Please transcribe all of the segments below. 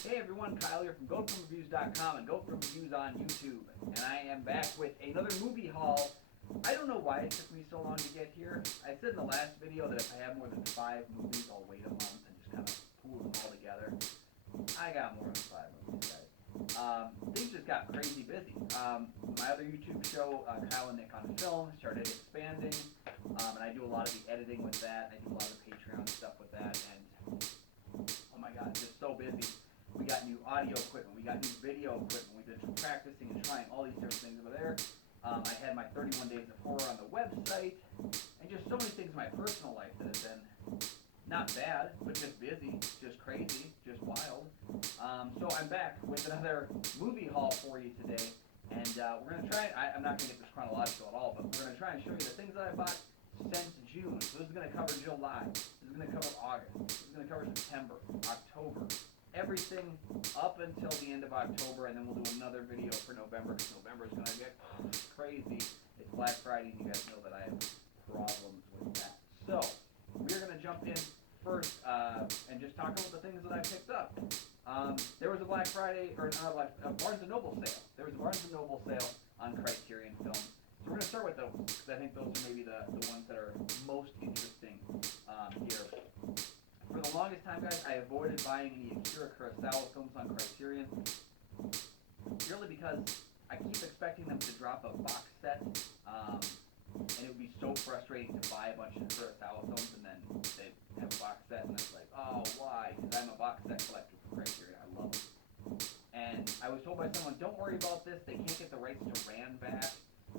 Hey everyone, Kyle here from GoatFilmReviews.com and Goat Film Reviews on YouTube. And I am back with another movie haul. I don't know why it took me so long to get here. I said in the last video that if I have more than 5 movies, I'll wait a month and just kind of pool them all together. I got more than 5 movies, guys. Things just got crazy busy. My other YouTube show, Kyle and Nick on Film, started expanding, and I do a lot of the editing with that. I do a lot of the Patreon stuff with that, and oh my god, just so busy. We got new audio equipment, we got new video equipment, we've been practicing and trying all these different things over there. I had my 31 Days of Horror on the website, and just so many things in my personal life that have been not bad, but just busy, just crazy, just wild. So I'm back with another movie haul for you today, and we're going to try, I'm not going to get this chronological at all, but we're going to try and show you the things that I bought since June. So this is going to cover July, this is going to cover August, this is going to cover September, October, everything up until the end of October, and then we'll do another video for November, because November is going to get crazy. It's Black Friday, and you guys know that I have problems with that. So, we're going to jump in first and just talk about the things that I picked up. There was a Black Friday, or not a Barnes & Noble sale. There was a Barnes & Noble sale on Criterion Films. So we're going to start with those, because I think those are maybe the ones that are most interesting here. For the longest time, guys, I avoided buying any Akira Kurosawa films on Criterion, purely because I keep expecting them to drop a box set, and it would be so frustrating to buy a bunch of Kurosawa films and then they have a box set, and it's like, oh, why? Because I'm a box set collector for Criterion. I love them. And I was told by someone, don't worry about this. They can't get the rights to Ran back,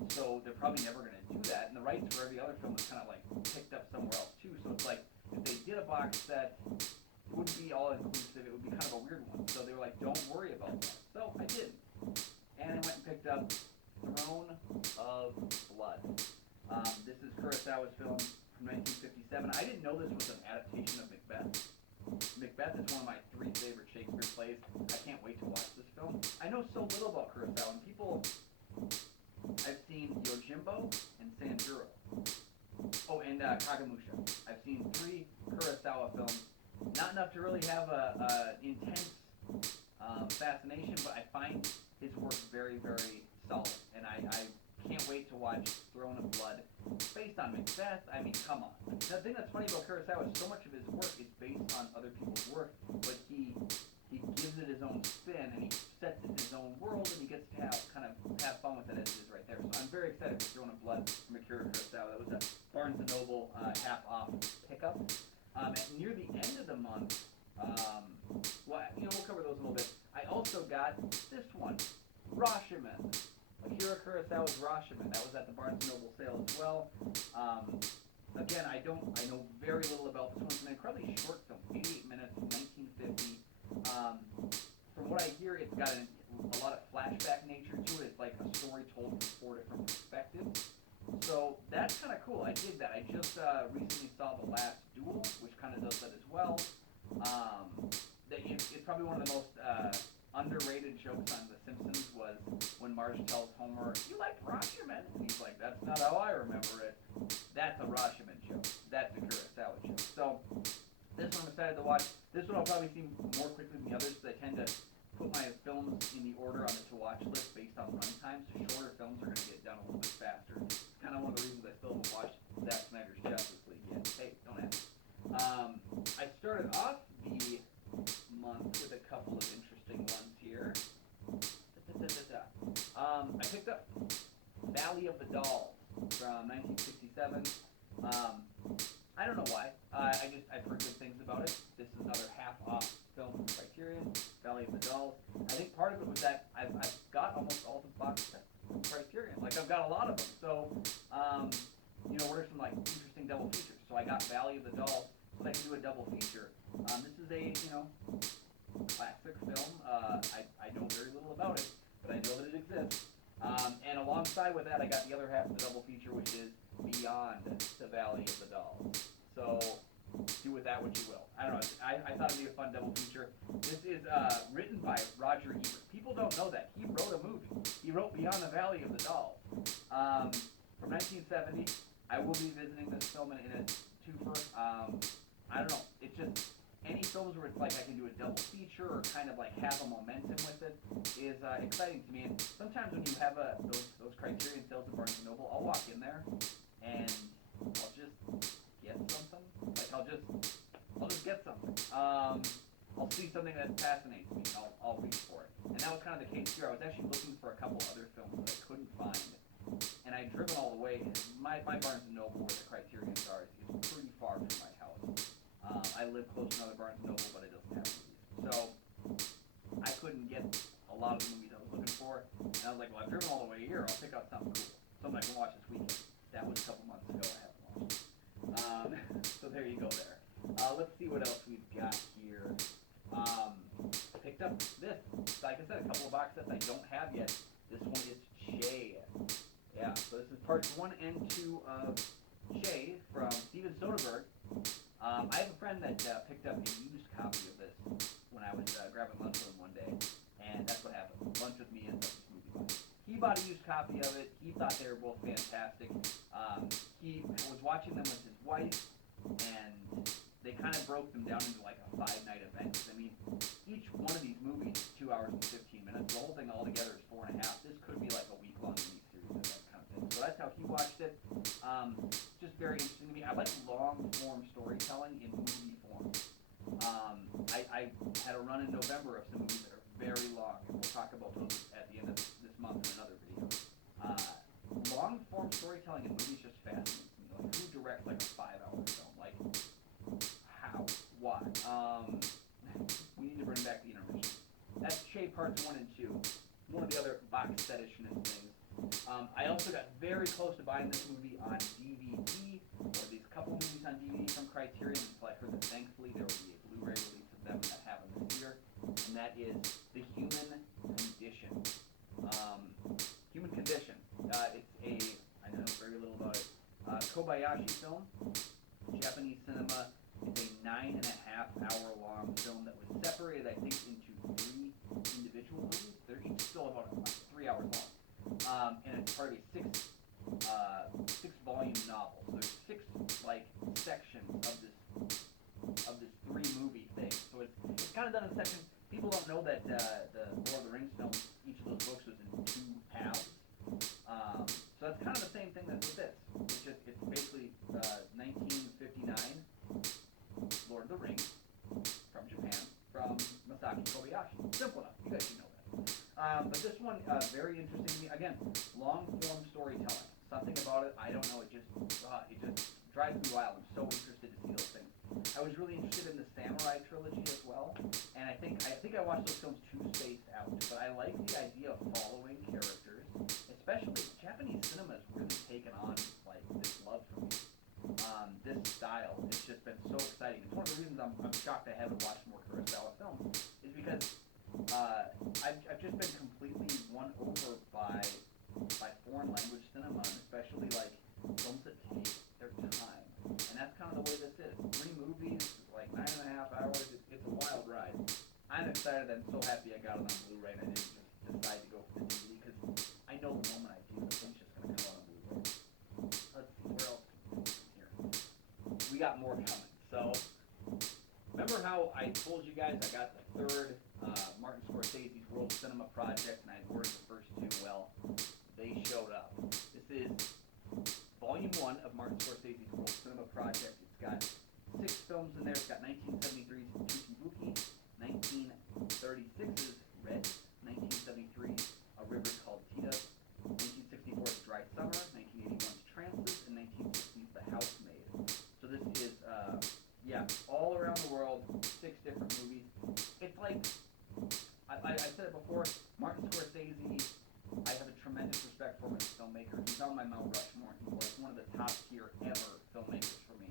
so they're probably never going to do that. And the rights for every other film is kind of like picked up somewhere else, too. So it's like, if they did a box set, it wouldn't be all-inclusive. It would be kind of a weird one. So they were like, don't worry about that. So I didn't. And I went and picked up Throne of Blood. This is Kurosawa's film from 1957. I didn't know this was an adaptation of Macbeth. Macbeth is one of my 3 favorite Shakespeare plays. I can't wait to watch this film. I know so little about Kurosawa, and people... I've seen Yojimbo and Sanjuro. Oh, and Kagemusha. I've seen 3 Kurosawa films. Not enough to really have a intense fascination, but I find his work very, very solid. And I can't wait to watch Throne of Blood. Based on Macbeth, I mean, come on. The thing that's funny about Kurosawa is so much of his work is based on other people's work, but he gives it his own spin, and he sets it in his own world, and he gets to have fun with it as it is right there. So I'm very excited for Throne of Blood from Akira Kurosawa. That was a Barnes & Noble half-off pickup. Near the end of the month, well, we'll cover those in a little bit. I also got this one, Rashomon. Akira Kurosawa's Rashomon. That was at the Barnes & Noble sale as well. Again, I know very little about this one. It's an incredibly short film, 88 minutes, 1950. From what I hear, it's got a lot of flashback nature to it. It's like a story told from 4 different perspectives. So that's kind of cool. I dig that. I just recently saw The Last Duel, which kind of does that as well. It's probably one of the most underrated jokes on The Simpsons was when Marge tells Homer, you liked Rashomon? And he's like, that's not how I remember it. That's a Rashomon joke. That's a Kurosawa joke. So this one I'm excited to watch. This one I'll probably see more quickly than the others, because I tend to put my films in the order on the to-watch list based on runtime, so shorter films are going to get done a little bit faster. It's kind of one of the reasons I still haven't watched Zack Snyder's Justice League yet. Hey, don't ask. I started off the month with a couple of interesting ones here. I picked up Valley of the Dolls from 1967. I don't know why. I've heard good things about it. This is another half-off film from Criterion, Valley of the Dolls. I think part of it was that I've got almost all the box sets from Criterion. Like, I've got a lot of them. So, what are some, interesting double features? So I got Valley of the Dolls, so I can do a double feature. This is a, classic film. I know very little about it, but I know that it exists. And alongside with that, I got the other half of the double feature, which is Beyond the Valley of the Dolls. So do with that what you will. I don't know. I thought it'd be a fun double feature. This is written by Roger Ebert. People don't know that. He wrote a movie. He wrote Beyond the Valley of the Dolls. From 1970. I will be visiting this film in a twofer. I don't know. It just any films where it's like I can do a double feature or kind of like have a momentum with it is exciting to me. And sometimes when you have those Criterion sales at Barnes & Noble, I'll walk in there and I'll just get something. Like I'll just get something. I'll see something that fascinates me. I'll reach for it. And that was kind of the case here. I was actually looking for a couple other films that I couldn't find, and I'd driven all the way. My Barnes & Noble, where the Criterions are, is pretty far from my house. I live close to another Barnes & Noble, but it doesn't have movies. So I couldn't get a lot of the movies I was looking for. And I was like, well, I've driven all the way here. I'll pick out something cool. Something I can watch this weekend. That was a couple months ago. I haven't watched it. So there you go there. Let's see what else we've got here. Picked up this. Like I said, a couple of box sets I don't have yet. This one is Che. Yeah, so this is parts 1 and 2 of Che from Steven Soderbergh. I have a friend that picked up a used copy of this when I was grabbing lunch with him one day, and that's what happened. Lunch with me ends up this movie box. He bought a used copy of it. He thought they were both fantastic. He was watching them with his wife, and they kind of broke them down into like a 5-night event. I mean, each one of these movies is 2 hours and 15 minutes. The whole thing altogether is 4.5. This could be like a week-long miniseries or that kind of thing. So that's how he watched it. Just very interesting to me. I like long-form storytelling in movie form. I had a run in November of some movies that are very long, and we'll talk about those at the end of this month in another video. Long-form storytelling in movies just fascinates me. Like, who directs like a 5-hour film? Like, how? Why? We need to bring back the intermission. That's Che parts 1 and 2. One of the other box fetishness things. I also got very close to buying this movie on DVD, or these couple movies on DVD from Criterion, until I heard that thankfully there will be a Blu-ray release of them that happened this year, and that is The Human Condition. Human Condition. It's I know very little about it, Kobayashi film. Japanese cinema. It's a 9.5-hour-long film that was separated, I think, into 3 individual movies. They're each still about 3 hours long. And it's part of a 6-volume novel. So there's 6 like sections of this 3-movie thing. So it's kind of done in sections. People don't know that the Lord of the Rings films, each of those books was in 2 halves. So that's kind of the same thing that with this. It's basically 1959 Lord of the Rings from Japan, from Masaki Kobayashi. Simple enough. You guys should know that. But this one, very interesting to me. Again, long-form storytelling. Something about it, I don't know. It just drives me wild. I'm so interested to see those things. I was really interested in the Samurai Trilogy as well, and I think I watched those films too spaced out. But I like the idea of following characters, especially Japanese cinema has really taken on like this love for me. This style, it's just been so exciting. It's one of the reasons I'm shocked I haven't watched more Kurosawa films, is because I've just been completely won over by foreign language cinema, and especially like films that take their time. And that's kind of the way this is. 3 movies, like 9.5 hours. It's a wild ride. I'm excited. I'm so happy I got it on Blu-ray and I didn't just decide to go for the DVD, because I know the moment I do, the thing's just going to come out on Blu-ray. Let's see, where else can we from here? We got more coming. So, remember how I told you guys I got the 3rd Martin Scorsese's World Cinema Project, and I ordered the first 2? Well, they showed up. This is Volume 1 of Martin Scorsese's World Cinema Project. It's got 6 films in there. It's got 1973's Tukibuki, 1936's Red, 1973's A River Called Tita, 1964's Dry Summer, 1981's Trances, and 1960's The Housemaid. So this is, all around the world, 6 different movies. It's like, I said it before, Martin Scorsese, I have a tremendous respect for him as a filmmaker. He's on my Mount Rushmore. He's like one of the top tier ever filmmakers for me.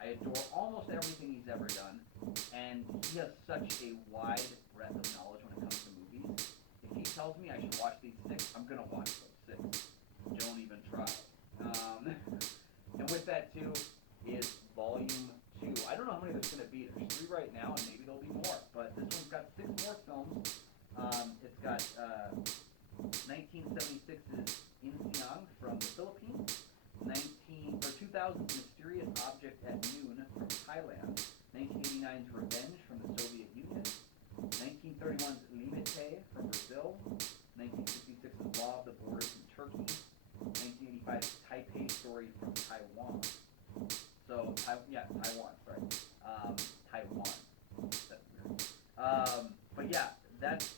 I adore almost everything he's ever done, and he has such a wide breadth of knowledge when it comes to movies. If he tells me I should watch these 6, I'm gonna watch those 6. Don't even try. And with that too is Volume 2. I don't know how many there's gonna be. There's 3 right now, and maybe there'll be more. But this one's got 6 more films. It's got 1976's Insiang from the Philippines, 2000's Mysterious Object at Noon from Thailand, 1989's Revenge 1985 Taipei Story from Taiwan. So, Taiwan, sorry. Taiwan. That's weird. But yeah, it's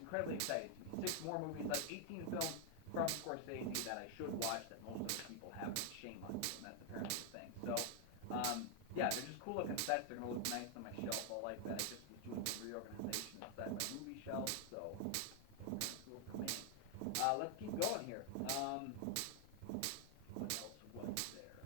incredibly exciting to me. 6 more movies, like 18 films from Scorsese that I should watch that most other people haven't. Shame on you, and that's apparently the thing. So, yeah, they're just cool looking sets. They're gonna look nice on my shelf. I'll like that. I just was doing some reorganization inside my movie shelf, so it's kind of cool for me. Let's keep going here. What else was there?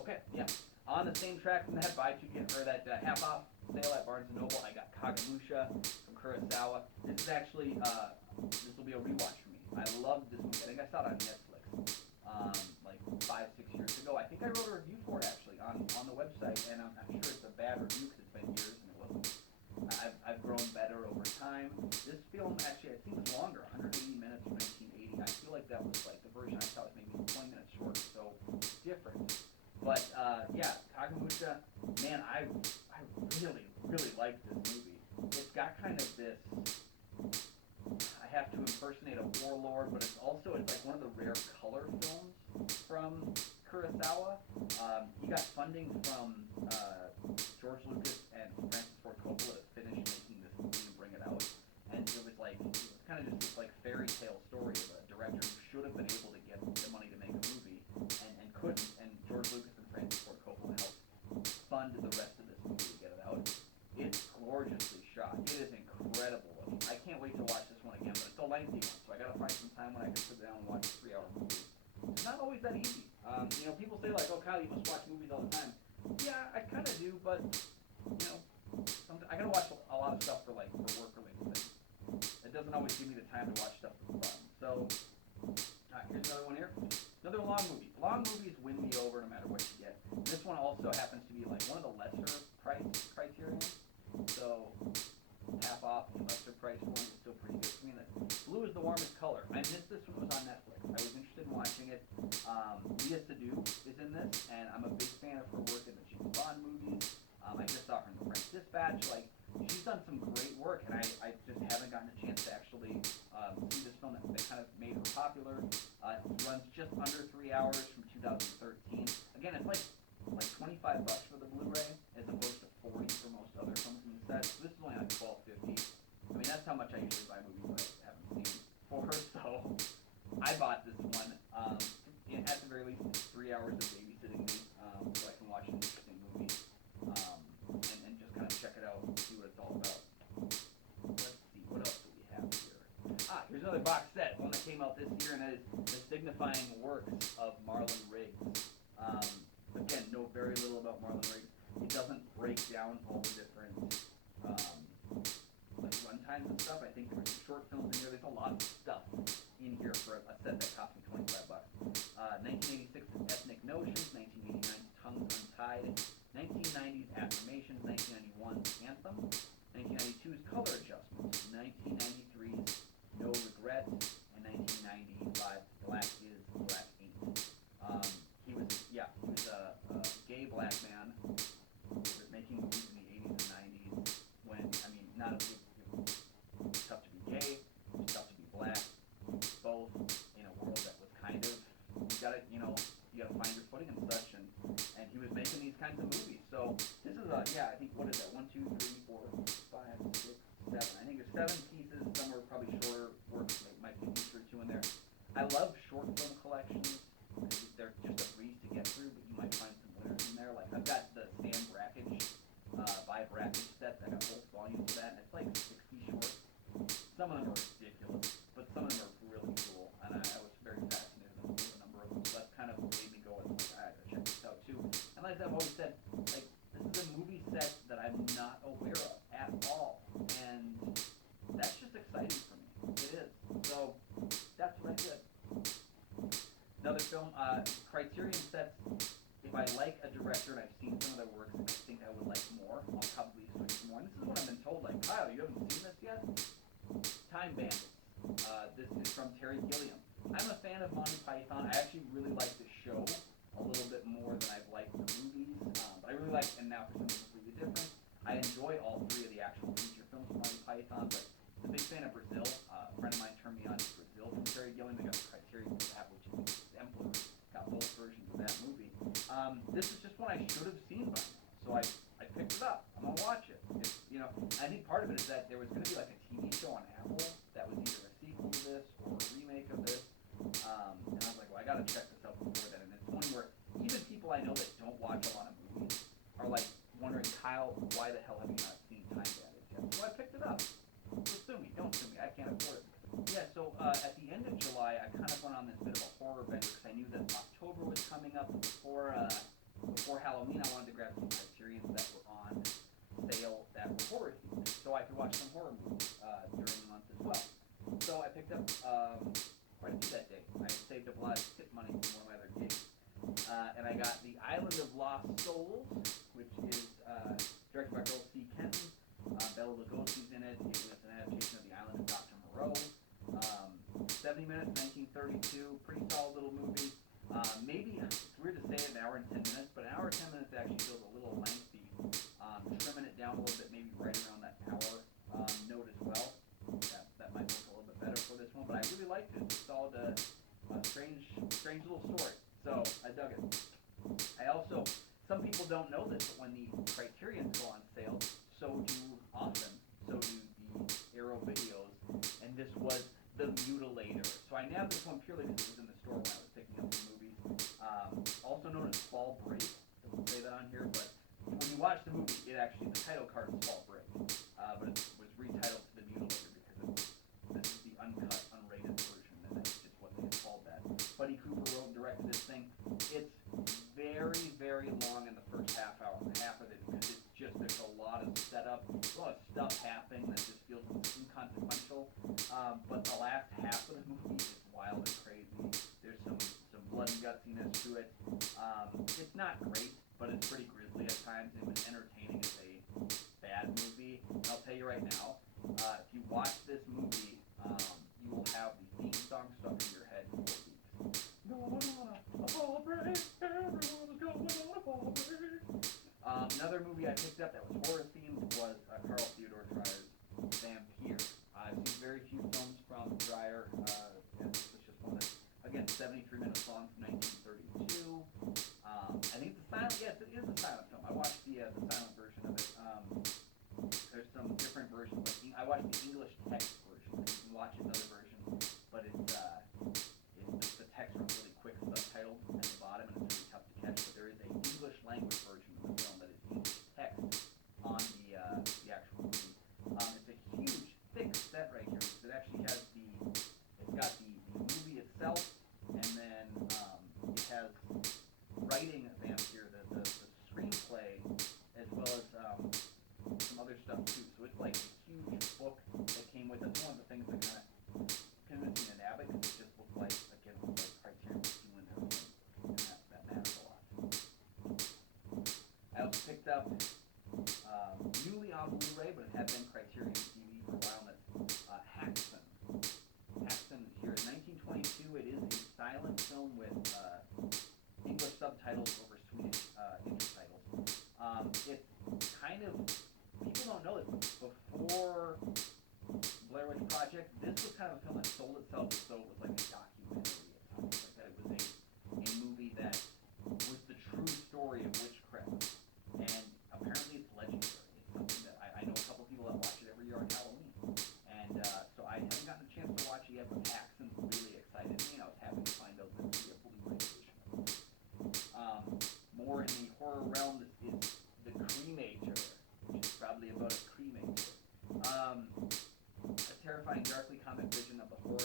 Okay, yeah. On the same track from that, that half off sale at Barnes and Noble, I got Kagemusha from Kurosawa. This is actually this will be a rewatch for me. I loved this movie. I think I saw it on Netflix like 5-6 years ago. I think I wrote a review for it actually on the website, and I'm sure it's a bad review because it's been years and it wasn't. I've grown better over time. This film actually I think was longer, 180 minutes from 1980. I feel like that was like the version I saw was maybe 20 minutes shorter, so different. But yeah, Kagemusha, man, I really like this movie. It's got kind of this. I have to impersonate a warlord, but it's like one of the rare color films from Kurosawa. He got funding from George Lucas and Francis Ford Coppola to finish making this movie and bring it out. And it was kind of just this like fairy tale story of a director who should have been able to get the money to make a movie and couldn't. And George Lucas and Francis Ford Coppola helped fund the rest of this movie to get it out. It's gorgeously shot. It is incredible looking. I can't wait to watch this one again, but it's a lengthy one, so I gotta find some time when I can sit down and watch a 3-hour movie. It's not always that easy. People say like, oh Kyle, you must watch movies all the time. Yeah, I kinda do, but I gotta watch a lot of stuff for work related things. It doesn't always give me the time to watch stuff that's fun. So, here's another one here. Another long movie. Long movies win me over no matter what you get. This one also happens to be like one of the lesser price criterion. So half off and lesser price point is still pretty good for me. Blue is the warmest color. I missed this when it was on Netflix. I was interested in watching it. Leah Seydoux is in this, and I'm a big fan of her work in the James Bond movies. I just saw her in The French Dispatch. She's done some great work, and I just haven't gotten a chance to actually see this film that kind of made her popular. It runs just under 3 hours from 2013. Again, it's like $25 for the Blu-ray as opposed to 40 for most other films in the set. So this is only like $12.50. I mean, that's how much I usually buy movies that I haven't seen before. So I bought this one. At the very least, it's 3 hours of babysitting me, so I can watch an interesting movie and just kind of check it out and see what it's all about. Let's see, what else do we have here? Here's another box set, one that came out this year, and that is The Signifying Works of Marlon Riggs. Again, know very little about Marlon Riggs. It doesn't break down all the different runtimes and stuff. I think there were some short films in here. There's a lot of stuff in here for a set that cost me $25. 1986 is Ethnic Notions, 1989 Tongues Untied, 1990s Affirmations, 1991's Anthem, 1992's Color Adjustment, 1993's No Regret, and 1995's Black is Black Ain't. He was a gay black man who was making movies in the 80s and 90s when, it was tough to be gay, it was tough to be black, both in a world that was kind of, you gotta find your footing and such, and he was making these kinds of movies. So this is I think, what is that, 1, 2, 3, 4, 5, 6, 7. I think there's 7 pieces, some are probably shorter works, might be a piece or 2 in there. I love short film collections. They're just a breeze to get through, but you might find some winners in there. Like, I've got the Stan Brakhage, by Brakhage set. I got both volumes of that, and it's like 60 shorts. Some of them are ridiculous, but some of them are really cool, and I was very fascinated with a number of them. So that's kind of made me go and I gotta check this out too. And like I've always said, this is a movie set that I'm not aware of at all, and that's just exciting for me. It is. So that's what I did. Another film, Criterion sets. If I like a director and I've seen some of their works and I think I would like more, I'll probably switch to more. And this is what I've been told. Like, Kyle, you haven't seen this yet? Time Bandits. This is from Terry Gilliam. I'm a fan of Monty Python. I actually really like the show a little bit more than I've liked the movies. But I really like, and now for something completely different, I enjoy all 3 of the actual feature films from Monty Python, but big fan of Brazil. A friend of mine turned me on to Brazil from Terry Gilliam. They got the Criterion for that, which is exemplary. Got both versions of that movie. This is just one I should have seen by now, so I picked it up. I'm gonna watch it. It's, you know, I think part of it is that there was gonna be like a TV show on Apple that was either a sequel to this or a remake of this. And I was like, well, I gotta check this out before then. And it's one where even people I know that don't watch a lot of movies are like wondering, Kyle, why the hell have you not seen Time Bandits yet? So I picked it up. So sue me, don't sue me. I can't afford it. Yeah, so at the end of July, I kind of went on this bit of a horror bender because I knew that October was coming up. Before Halloween, I wanted to grab some Criterions that were on sale that were horror themed, so I could watch some horror movies during the month as well. So I picked up quite a few that day. I saved up a lot of tip money from one of my other gigs. And I got The Island of Lost Souls, which is directed by Earl C. Kenton. Bela Lugosi's in it. It was an adaptation of The Island of Dr. Moreau. 70 minutes, 1932. Pretty solid little movie. Maybe, it's weird to say it, an hour and 10 minutes, but an hour and 10 minutes actually feels a little lengthy. Trimming it down a little bit, maybe right around that hour note as well. That might look a little bit better for this one, but I really liked it. It's all a strange little story. So I dug it. I also, some people don't know this, but when the Criterions go on sale, so do the Arrow videos, and this was The Mutilator. So I nabbed this one purely because it was in the store when I was picking up the movies. Also known as Fall Break. Doesn't say that on here, but when you watch the movie, the title card is Fall Break, but it was retitled to The Mutilator because this is the uncut, unrated version, and that's just what they had called that. Buddy Cooper wrote and directed this thing. It's very, very long in the first half of it because there's a lot of setup, a lot of stuff happening that just feels inconsequential. But the last half of the movie is wild and crazy. There's some blood and gutsiness to it. It's not great, but it's pretty grisly at times. It was entertaining as a bad movie. And I'll tell you right now, if you watch this movie, you will have the theme song stuck in your head for weeks. Going on a fall break, everyone's going on a fall break. Another movie I picked up that was horror themed was Carl Theodor Dreyer's Vampire. I've seen very few films from Dreyer, and this was just one that's, again, 73 minutes long from 1932. I think it's a silent, yes, it is a silent film. I watched the silent version of it. There's some different versions. Like I watched the English text version. You can watch another version, but the text runs really quick, subtitled at the bottom, and it's really tough to catch. But there is an English language version of the film that is English text on the actual movie. It's a huge, thick set right here because it actually has it's got the movie itself, and then it has writing Vampire, the screenplay, as well as some other stuff too. So it's like a huge book that came with it. That's one of the things that kind of convinced me to nab it, because it just looked like, again, Criterion was doing their thing, and that matters a lot. I also picked up newly on Blu-ray, but it had been Criterion TV for a while, and that's Haxan. Haxan here is 1922. It is a silent film with English subtitles over Swedish intertitles. It's kind of, people don't know this, but before Blair Witch Project, this was kind of a film that sold itself as though it was like a documentary at times, like that it was a movie that was the true story of witchcraft, and apparently it's legendary. It's something that I know a couple people that watch it every year on Halloween, and so I haven't gotten a chance to watch it yet, but Haxan really excited me, and I was happy to find out that it would be a Blu-ray edition of it. More in the horror realm, this is The Cremator, which is probably about a cremator. A terrifying, darkly comic vision of the horror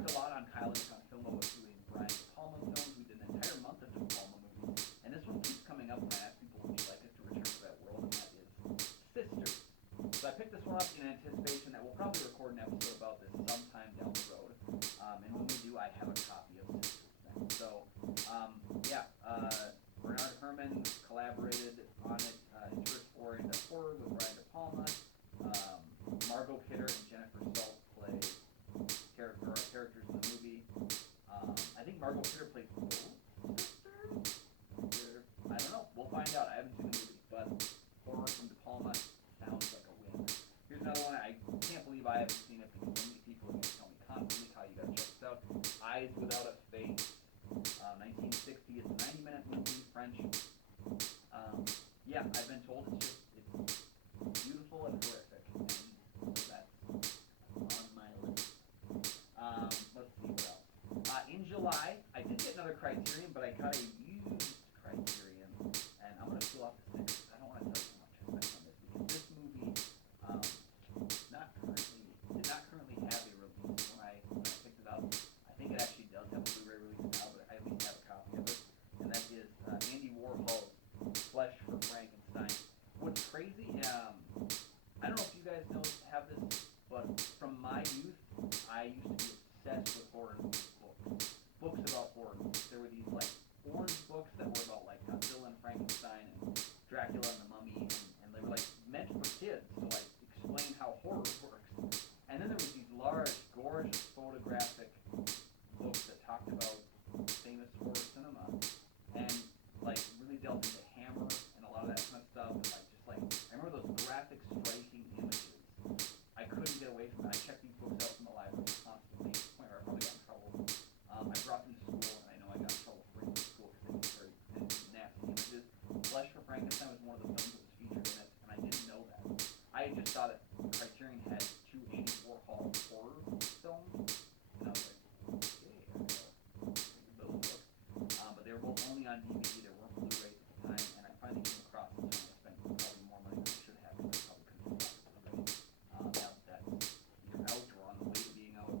talked a lot on Kyle and on Film was doing Brian De Palma films. We did an entire month of De Palma movies, and this one keeps coming up when I ask people would you like us to return to that world, and that is Sisters. So I picked this one up in anticipation that we'll probably record an episode about this sometime down the road, and when we do, I have a copy of Sisters then. So Bernard Herrmann collaborated on it. His first foray into horror with Brian De Palma. Margot Kidder and Jennifer Salt play characters in the movie. I think Margot Kidder plays both sisters. I don't know. We'll find out. I haven't seen the movie, but horror from De Palma sounds like a win. Here's another one. I can't believe I haven't seen it because so many people have been telling me constantly how you gotta check this out. Eyes Without a Face. 1960. It's a 90-minute movie, French. I've been told it's beautiful and horrific, and so that's on my list. Let's see what else. In July, I did get another Criterion, but I got a used Criterion, and I'm gonna fill off the stickers. I don't want to tell you how much I spent on this because this movie did not currently have a release when I picked it up. I think it actually does have a Blu-ray release now, but I at least have a copy of it, and that is Andy Warhol's Flesh for Frankenstein. What's crazy, I don't know if you guys have this, but from my youth, I used to be obsessed with horror books. Books about horror movies. There were these like orange books that were about like Godzilla and Frankenstein and Dracula and the Mummy, and they were like meant for kids to like explain how horror works. And then there was these large, gorgeous photographic books that talked about famous horror cinema and like really delved into Hammer and a lot of that kind of stuff. And I remember those graphic, striking images. I couldn't get away from it. I checked these books out from the library constantly, to the point where I probably got in trouble. I brought them to school, and I know I got in trouble for bringing them to school because they were very nasty images. Flesh for Frankenstein was one of the films that was featured in it, and I didn't know that. I had just thought that Criterion had two Andy Warhol horror films, and I was like, okay, I gotta read those books. But they were both only on DVD. There weren't Blu-rays at the time, and I finally came across this one. I spent probably more money than I should have because I probably couldn't have stopped it already. Now that that's either out or on the way to being out.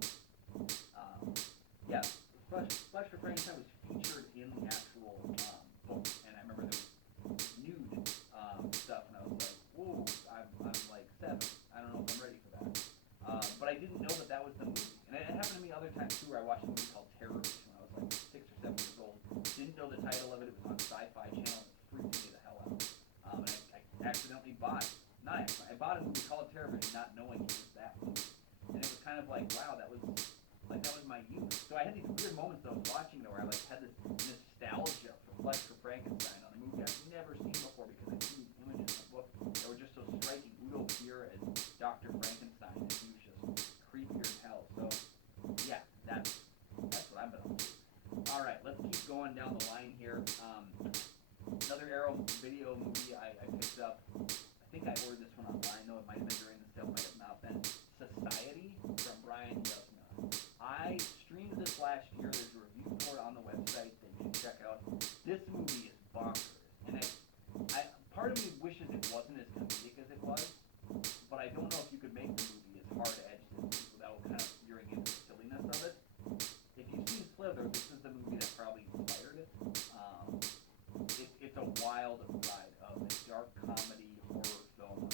Flesh for Frankenstein was featured in the actual book, and I remember there was nude stuff, and I was like, whoa, I'm like 7. I don't know if I'm ready for that. But I didn't know that was the movie. And it happened to me other times too, where I watched a movie called Terror Beach when I was like 6 or 7 years old. Didn't know the title of it. It was on Sci-Fi Channel. It freaked me the hell out. And I accidentally bought it. Not accidentally. I bought a movie called Terror Beach not knowing it was that movie. And it was kind of like, wow, that was my youth. So I had these weird moments that I was watching it where I like had this nostalgia for Flesh for Frankenstein on a movie I've never seen before because I'd seen these images in the book that were just so striking. Udo Kier as Dr. Frankenstein, and he was just creepier than hell. So yeah, that's what I've been up to. All right, let's keep going down the line here. Another Arrow Video movie I picked up. I think I ordered this one online, though it might have been during the sale, might have not been. Society from Brian Yuzna. I streamed this last year. There's a review for it on the website that you should check out. This movie is bonkers, and part of me wishes it wasn't as comedic as it was, but I don't know if you could make the movie as hard edged as it is without kind of veering into the silliness of it. If you've seen Slither, this is the movie that probably inspired it. It's a wild ride of a dark comedy horror film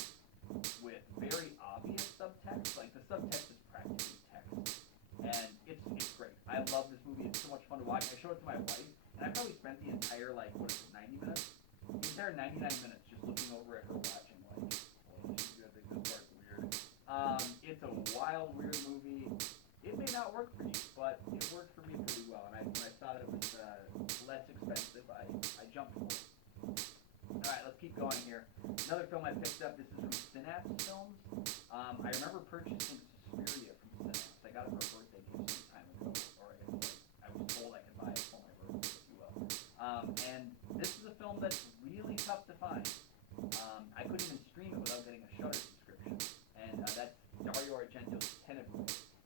with very obvious subtext. Like the subtext is practically text, and it's great. I love this movie. It's so much fun to watch. I showed it to my wife, and I probably spent the entire 90 minutes, the entire 99 minutes just looking over at her watching like, oh, she's gonna think this part's weird. It's a wild, weird movie. It may not work for you, but it worked for me pretty well. And when I saw that it was less expensive, I jumped for it. All right, let's keep going here. Another film I picked up. This is from Synapse Films. I remember purchasing Suspiria from Synapse. I got it for a birthday gift some time ago, or I guess I was told I could buy it for my birthday, if you will. And this is a film that's really tough to find. I couldn't even stream it without getting a Shudder subscription, and that's Dario Argento's Tenet.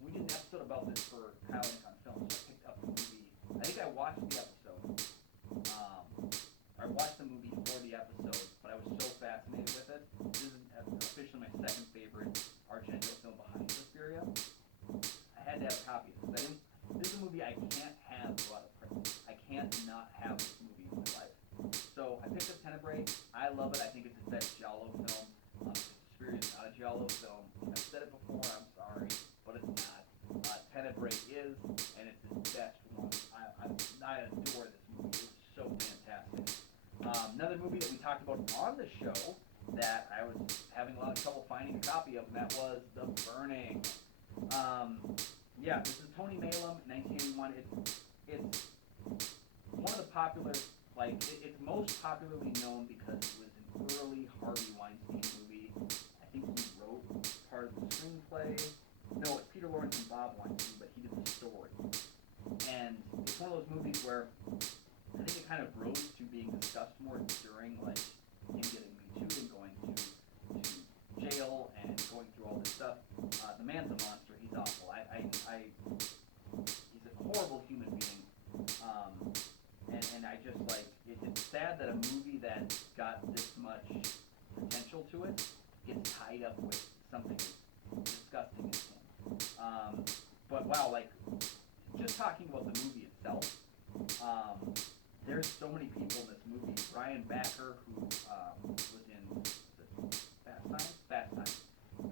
We did an episode about this for Kyle and on Film, so I picked up the movie. I think I watched the episode. I watched the movie for the episode, but I was so fascinated with it. This is officially my second favorite Argento film behind Suspiria. I had to have a copy of this. This is a movie I can't have go out of print. I can't not have this movie in my life. So I picked up Tenebrae. I love it. I think it's his best giallo film. Suspiria is not a giallo film. I've said it before. I'm sorry, but it's not. Tenebrae is, and it's his best one. I adore this movie. It's so fantastic. Another movie that we talked about on the show that I was having a lot of trouble finding a copy of, and that was The Burning. Yeah, this is Tony Maylam, 1981. It's one of the popular, it's most popularly known because it was an early Harvey Weinstein movie. I think he wrote part of the screenplay. No, it's Peter Lawrence and Bob Weinstein, but he did the story. And it's one of those movies where I think it kind of rose to being discussed more during, him getting Me Too and going to jail and going through all this stuff. The man's a monster. He's awful. He's a horrible human being. And I just, it's sad that a movie that got this much potential to it gets tied up with something as disgusting as him. But wow, just talking about the movie itself, there's so many people in this movie. Brian Backer, who was in Fast Times.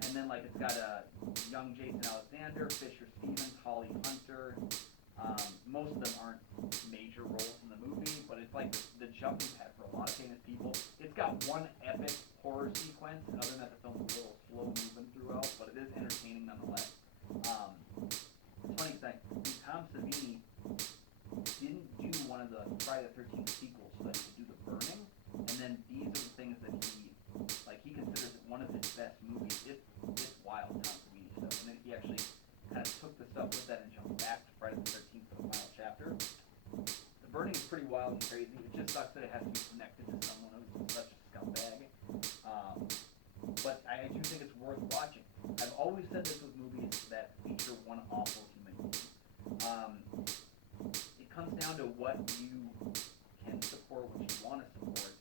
And then it's got young Jason Alexander, Fisher Stevens, Holly Hunter. Most of them aren't major roles in the movie, but it's the jumping pad for a lot of famous people. It's got one epic horror sequence, and other than that, the film's a little slow moving throughout, but it is entertaining nonetheless. It's funny because Tom Savini didn't do one of the Friday the 13th sequels so that he could do The Burning, and then these are the things that he considers it one of his best movies. It's wild, Tom Savini stuff, and then he actually kind of took the stuff with that and jumped back to Friday the 13th for the final chapter. The Burning is pretty wild and crazy. It just sucks that it has to be connected to someone who's such a scumbag. But I do think it's worth watching. I've always said this with movies that feature one awful human being. It comes down to what you can support, what you want to support.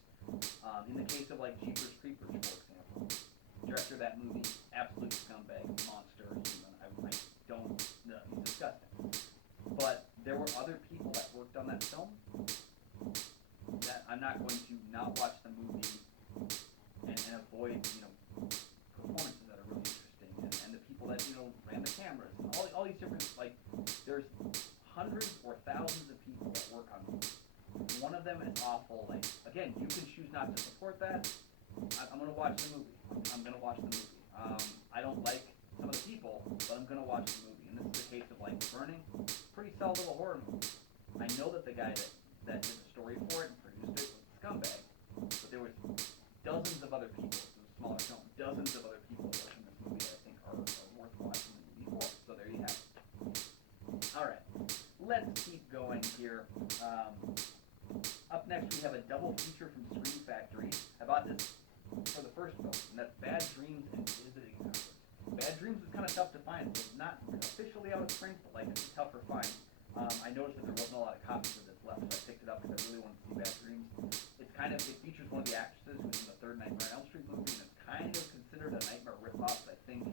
In the case of Jeepers Creepers, for example, director of that movie, absolute scumbag, monster, human. I don't know, he's disgusting. But there were other people that worked on that film that I'm not going to not watch the movie and avoid, performances that are really interesting, and the people that, ran the cameras, and all these different, there's hundreds or thousands of people that work on movies. One of them is awful. Again, you can choose not to support that. I'm going to watch the movie. I'm going to watch the movie. I don't like some of the people, but I'm going to watch the movie. And this is the case of The Burning. Pretty solid little horror movie. I know that the guy that did the story for it and produced it was a scumbag, but there was dozens of other people. It was a smaller film. Dozens of other people working this movie that I think are worth watching the movie for. So there you have it. All right. Let's keep going here. Up next, we have a double feature from Screen Factory. I bought this for the first film, and that's Bad Dreams and Visiting Hours. Bad Dreams is kind of tough to find, so it's not officially out of print, but it's a tougher find. I noticed that there wasn't a lot of copies of this left, so I picked it up because I really wanted to see Bad Dreams. It features one of the actresses who's in the third Nightmare on Elm Street movie, and it's kind of considered a Nightmare ripoff. I think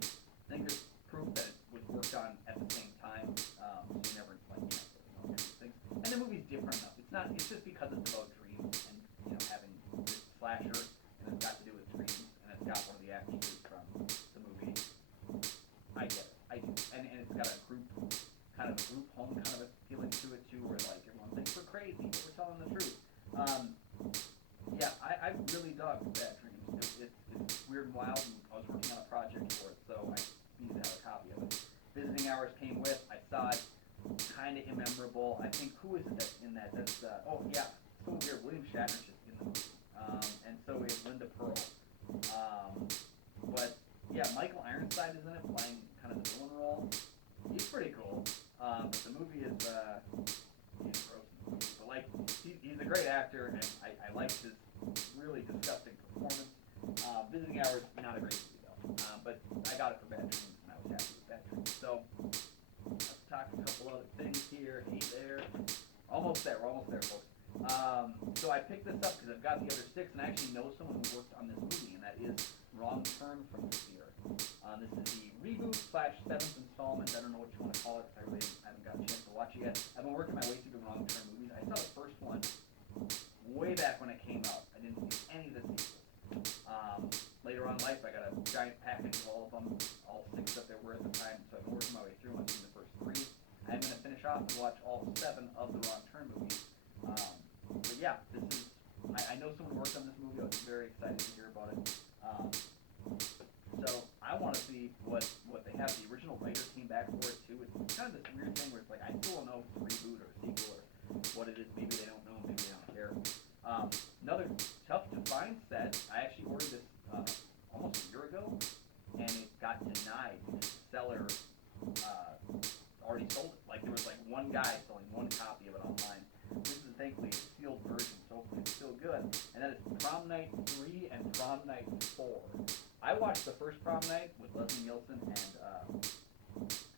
there's proof that it was worked on at the same time, so you never know these things. And the movie's different enough. It's just because it's about dreams and having this slasher, and it's got to do with dreams, and it's got one of the actresses from the movie. I get it. I do. And it's got a group home kind of a feeling to it too, where everyone thinks we're crazy, but we're telling the truth. I really dug Bad Dreams. It's weird and wild, and I was working on a project for it, so I needed to have a copy of it. Visiting Hours came with. I saw it. Kind of immemorable. I think, who is it that's in that? That's so weird. William Shatner's just in the movie, and so is Linda Pearl. But yeah, Michael Ironside is in it, playing kind of the villain role. He's pretty cool. But the movie is he's gross in the movie. But he's a great actor, and I liked his really disgusting performance. Visiting Hours, not a great movie though. But I got it for Bad Dreams, and I was happy with Bad Dreams. So let's talk a couple other things here. Hey there. Almost there. We're almost there, folks. So I picked this up because I've got the other 6, and I actually know someone who worked on this movie, and that is Wrong Turn from this year. This is the reboot / 7th installment. I don't know what you want to call it, because I really haven't got a chance to watch watch it yet. I've been working my way through the long-term movies. I saw the first one way back when it came out. I didn't see any of the sequels. Later on in life, I got a giant package of all of them, all 6 that there were at the time, so I've been working my way through them. I've seen the first 3. I'm going to finish off and watch all 7 of the Wrong Turn movies. But yeah, this is, I know someone worked on this movie. I was very excited to hear about it. So I want to see what they have. The original writer came back for it too. It's kind of this weird thing where it's like, I still don't know if it's a reboot or a sequel or what it is. Maybe they don't know, maybe they don't care. Another tough to find set. I actually ordered this almost a year ago, and it got denied because the seller already sold it. Like there was like one guy selling one copy of it online. This is thankfully a sealed version, so hopefully it's still good. And that is Prom Night 3 and Prom Night 4. I watched the first Prom Night with Leslie Nielsen and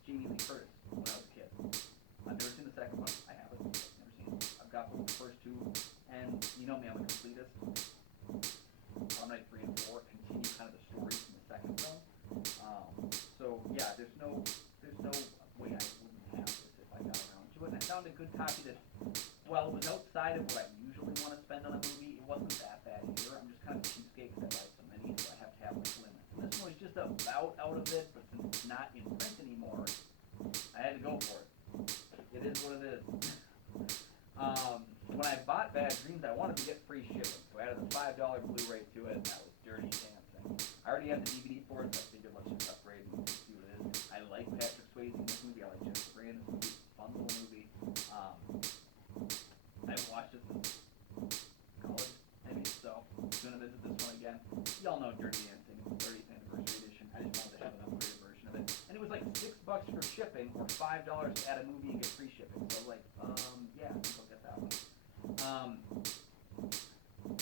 Jamie Lee Curtis when I was a kid. I've never seen the second one. I haven't. Never seen it. I've got both the first 2, and you know me, I'm a completist. Prom Night 3 and 4 continue kind of the stories from the second film. So yeah, there's no way I wouldn't have this if I got around to it. And I found a good copy that, well, it was outside of what I usually want to spend on a movie. It wasn't that bad either. I'm just kind of a cheapskate because I buy so many, so I have to have like limits. And this one was just about out of it, but since it's not in print anymore, I had to go for it. It is what it is. When I bought Bad Dreams, I wanted to get free shipping, so I added the $5 Blu-ray to it, and that was Dirty Dancing. I already have the DVD for it, so I figured let's just upgrade and see what it is. I like Patrick Swayze in this movie. I like Jennifer Grey in this movie. It's a fun little movie. I haven't watched it since college, maybe, so I'm going to visit this one again. Y'all know Dirty Dancing, it's the 30th anniversary edition. I just wanted to have an upgraded version of it. And it was like $6 for shipping, or $5 to add a movie and get free shipping. So I was like, yeah, I think I'll get that one.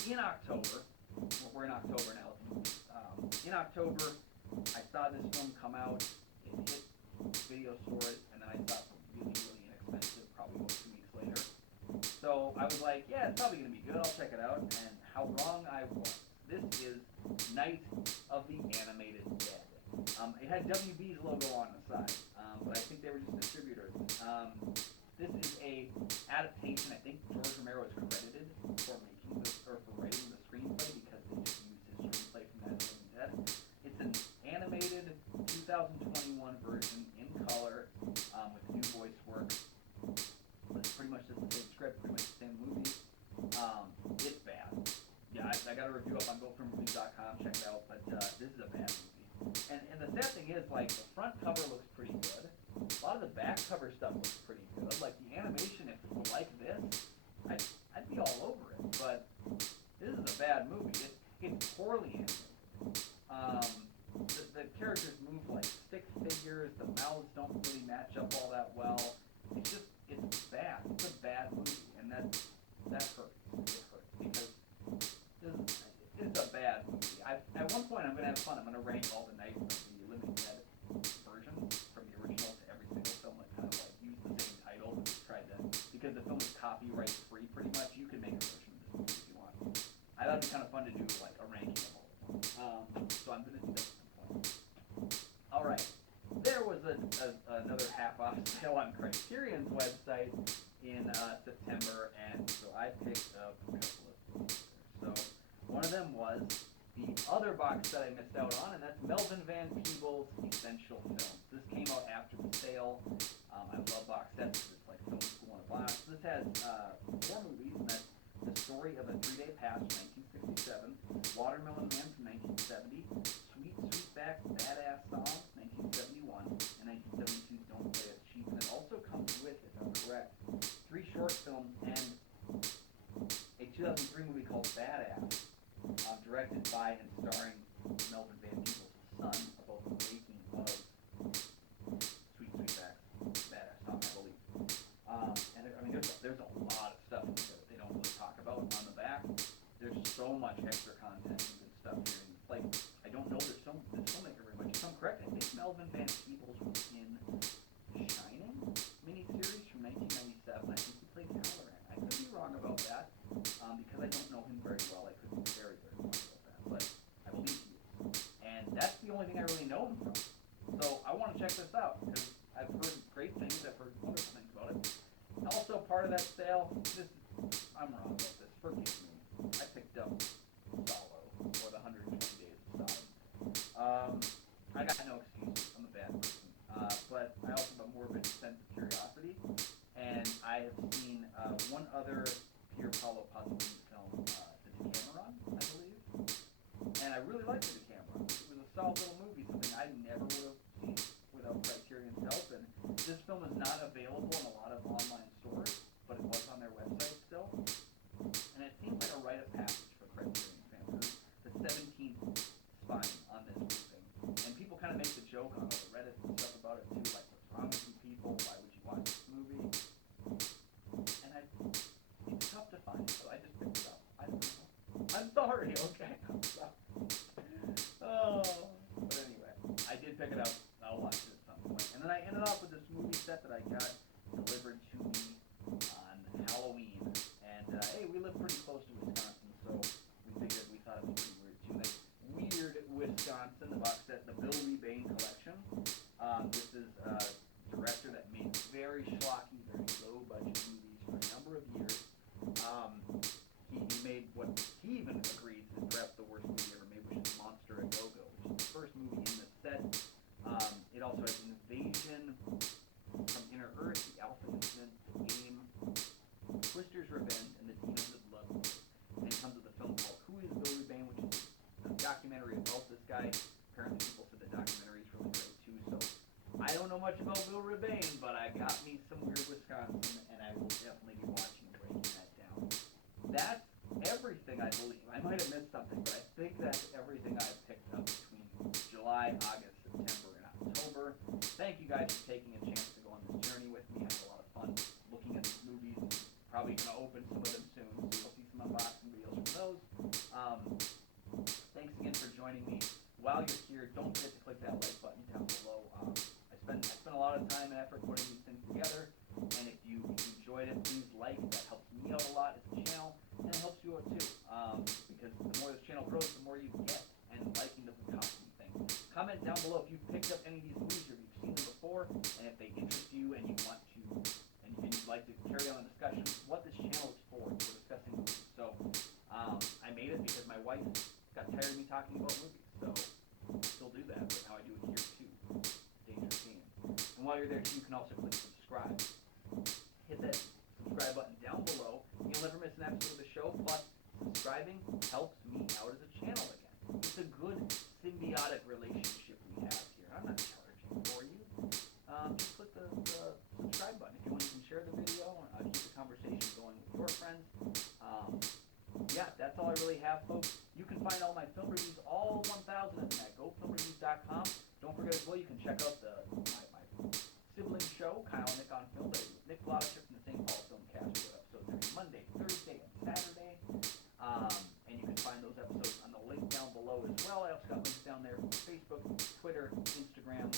In October, we're in October now. In October, I saw this film come out. It hit video stores, and then I saw it for really, really inexpensive, probably about 2 weeks later. So I was like, yeah, it's probably going to be good. I'll check it out. And how wrong I was. This is Night of the Animated Dead. It had WB's logo on the side, but I think they were just distributors. This is a adaptation. I think George Romero is credited for making this, or for writing the screenplay, because they just used his screenplay from Night of the Living Dead. It's an animated 2021 version in color with new voice work. But it's pretty much just the same script, pretty much the same movie. It's bad. Yeah, I got a review up on GoFilmReviews.com. Check it out. But this is a bad movie. And the sad thing is, like, the front cover looks pretty good. A lot of the back cover stuff looks pretty good. Like, the animation, if it were like this, I'd be all over it. But this is a bad movie. It's poorly animated. The characters move like stick figures. The mouths don't really match up all that well. It's bad. It's a bad movie, and that hurts. It hurts because it's a bad movie. At one point, I'm gonna have fun. I'm gonna rank all the Night of the Living Dead versions from the original to every single film that kind of like use the same title. Tried to, because the film is copyright free pretty much. You can make a version of this movie if you want. I thought it'd be kind of fun to do like a ranking of all of them. So I'm gonna do that at some point. All right. There was another half-off sale on Criterion's website in September, and so I picked up a couple of things there. So one of them was the other box that I missed out on, and that's Melvin Van Peeble's Essential Films. This came out after the sale. I love box sets because it's like film school in a box. This has 4 movies, and that's The Story of a Three-Day Past from 1967, Watermelon Man from 1970, Sweet Sweetback Badass Song 1971, and 1972's Don't Play Us Cheap. And it also comes with, if I'm correct, 3 short films and a 2003 movie called Badass, directed by and starring Melvin Van Peebles' son, about the making of Sweet Sweetback's Badass Song, I believe. And I mean, there's a lot of stuff in there that they don't really talk about on the back. There's so much extra content and good stuff here. And it's like, I don't know this filmmaker very much. If I'm correct, I think Melvin Van Peebles was in Shining miniseries from 1997. I think he played Halloran. I could be wrong about that, because I don't know him very well. I could be very, very wrong about that, but I believe he is. And that's the only thing I really know him from. So I want to check this out, because I've heard great things. I've heard wonderful things about it. Also part of that sale, I'm wrong about this, forgive me. I picked up Solo, or the 120 Days of Sodom. I got no excuses, I'm a bad person. But I also have a morbid sense of curiosity, and I have seen one other Pier Paolo Pasolini film, The Decameron, I believe. And I really liked The Decameron. It was a solid little movie, something I never would have seen without Criterion's help. And this film is not available in a lot of online stores, but it was on their website still. And it seems like a rite of passage for Criterion fans. The 17th spine on this movie. And people kind of make the joke on all the Reddit and stuff about it too, like, what's wrong with you people? Why would you watch this movie? And it's tough to find, so I just picked it up. I don't know. I'm sorry, okay? I'm sorry. Oh, but anyway, I did pick it up. I'll watch it at some point. And then I ended up with this movie set that I got delivered to me on Halloween. And hey, we live pretty close to Wisconsin, so we thought it was pretty weird too. Like, Weird Wisconsin, the box set, the Bill Rebane collection. This is a director that made very schlocky, very low budget movies for a number of years. He made what he even agrees is perhaps the worst movie ever made, which is Monster a Go-Go, which is the first movie in the set. It also has Invasion from Inner Earth, The Alpha Incident, The Game, Twister's Revenge, and The Demons of Blood. And it comes with a film called Who is Bill Rebane, which is a documentary about this guy. Apparently people said the documentary is really great too, so I don't know much about Bill Rebane, but I got me some Weird Wisconsin, and I will definitely be watching and breaking that down. That's everything, I believe. I might have missed something, but I think that's everything I've picked up between July, August, September, and October. Thank you guys for taking a chance to go on this journey with me. I had a lot of fun looking at these movies. Probably going to open some of them soon, so you'll see some unboxing videos from those. Thanks again for joining me. While you're here, don't forget to click that like button down below. I spent a lot of time and effort putting these things together, and if you enjoyed it, please like. That helps me out a lot as a channel, and it helps you out too, because the more this channel grows, the more you get, and liking doesn't cost anything. Comment down below if you've picked up any of these movies or if you've seen them before, and if they interest you and you want to, and you'd like to carry on the discussion, what this channel is for. We're discussing movies. So I made it because my wife got tired of me talking about movies, so I still do that, but now I do it here too. Dangerous game. And while you're there too, you can also click subscribe. Hit that subscribe button down below. You'll never miss an episode of the show. Plus, subscribing helps me out as a channel again. It's a good symbiotic relationship we have here. I'm not charging for you. Just click the subscribe button. If you want, you can share the video and keep the conversation going with your friends. Yeah, that's all I really have, folks. You can find all my film reviews, all 1,000 of them, at GoFilmReviews.com. Don't forget as well, you can check out my sibling show, Kyle and Nick on Film, that I do with Nick Vladicek from the St. Paul Filmcast. We have episodes every Monday, Thursday, and Saturday. And you can find those episodes on the link down below as well. I also got links down there for Facebook, Twitter, Instagram,